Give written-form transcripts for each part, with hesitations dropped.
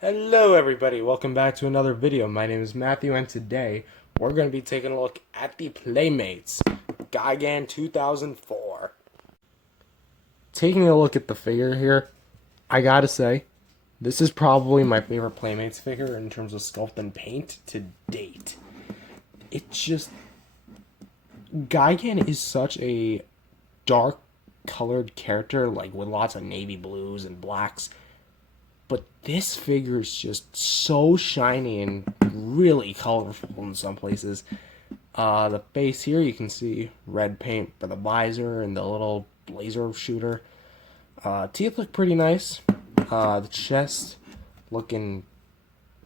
Hello everybody, welcome back to another video. My name is Matthew and today we're going to be taking a look at the Playmates Gigan 2004. Taking a look at the figure here, I gotta say, this is probably my favorite Playmates figure in terms of sculpt and paint to date. It's just, Gigan is such a dark colored character, like with lots of navy blues and blacks. But this figure is just so shiny and really colorful in some places. The face here, you can see red paint for the visor and the little laser shooter. Teeth look pretty nice. The chest looking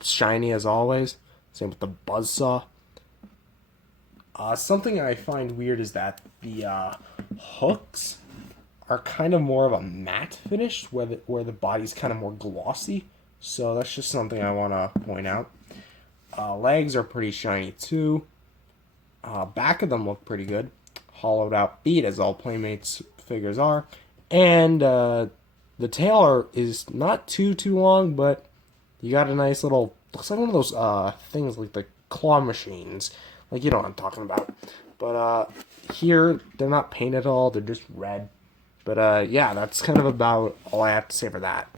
shiny as always. Same with the buzzsaw. Something I find weird is that the hooks are kind of more of a matte finish, where the body's kind of more glossy. So that's just something I want to point out. Legs are pretty shiny too. Back of them look pretty good. Hollowed out feet, as all Playmates figures are. And the tail is not too long, but you got a nice little, looks like one of those things like the claw machines. Like, you know what I'm talking about. But here, they're not painted at all, they're just red. But yeah, that's kind of about all I have to say for that.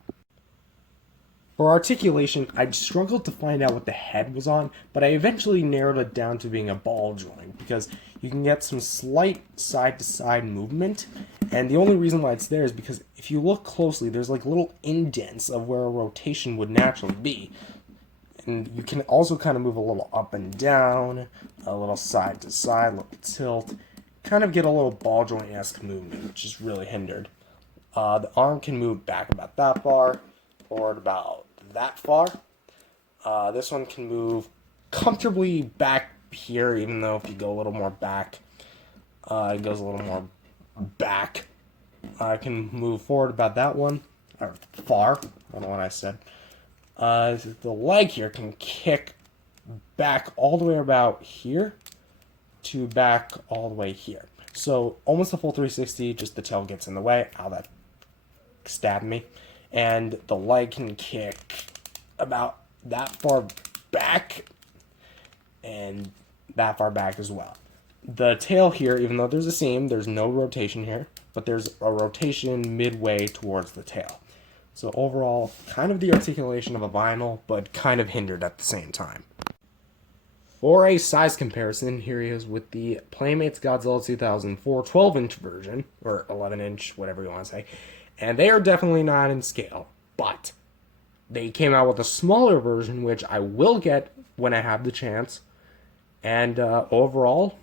For articulation, I struggled to find out what the head was on, but I eventually narrowed it down to being a ball joint, because you can get some slight side-to-side movement, and the only reason why it's there is because if you look closely, there's like little indents of where a rotation would naturally be. And you can also kind of move a little up and down, a little side-to-side, little tilt. Kind of get a little ball joint-esque movement, which is really hindered. The arm can move back about that far, forward about that far. This one can move comfortably back here, even though if you go a little more back, it goes a little more back. I can move forward about that one, or far, I don't know what I said. The leg here can kick back all the way about here, to back all the way here. So almost a full 360, just the tail gets in the way. Ow, that stabbed me. And the leg can kick about that far back and that far back as well. The tail here, even though there's a seam, there's no rotation here, but there's a rotation midway towards the tail. So overall, kind of the articulation of a vinyl, but kind of hindered at the same time. For a size comparison, here he is with the Playmates Godzilla 2004 12-inch version, or 11-inch, whatever you want to say. And they are definitely not in scale, but they came out with a smaller version, which I will get when I have the chance. And overall,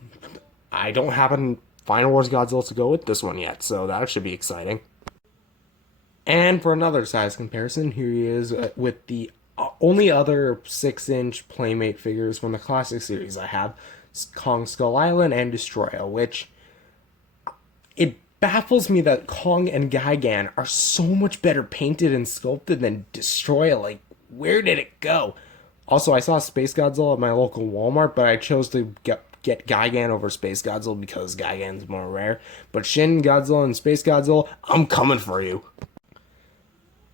I don't have a Final Wars Godzilla to go with this one yet, so that should be exciting. And for another size comparison, here he is with the only other 6-inch Playmate figures from the classic series I have, Kong Skull Island and Destroya, which it baffles me that Kong and Gigan are so much better painted and sculpted than Destroya. Like, where did it go? Also, I saw Space Godzilla at my local Walmart, but I chose to get Gigan over Space Godzilla because Gigan's more rare. But Shin Godzilla and Space Godzilla, I'm coming for you.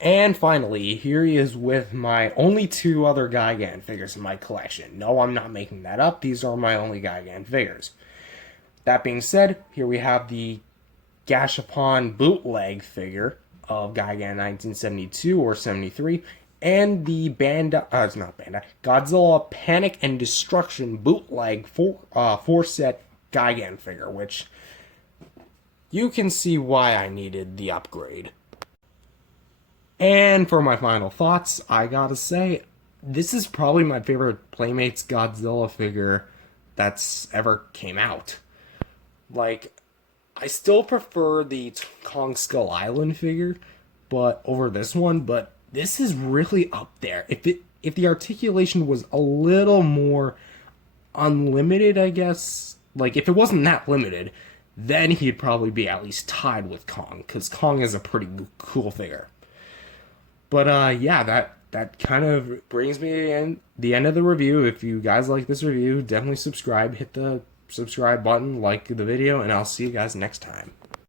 And finally, here he is with my only two other Gigan figures in my collection. No, I'm not making that up. These are my only Gigan figures. That being said, here we have the Gashapon bootleg figure of Gigan 1972 or 73, and the Godzilla Panic and Destruction bootleg 4-set Gigan figure, which you can see why I needed the upgrade. And for my final thoughts, I gotta say, this is probably my favorite Playmates Godzilla figure that's ever came out. Like, I still prefer the Kong Skull Island figure over this one, but this is really up there. If the articulation was a little more unlimited, I guess, like if it wasn't that limited, then he'd probably be at least tied with Kong, because Kong is a pretty cool figure. But yeah, that kind of brings me to the end of the review. If you guys like this review, definitely subscribe. Hit the subscribe button, like the video, and I'll see you guys next time.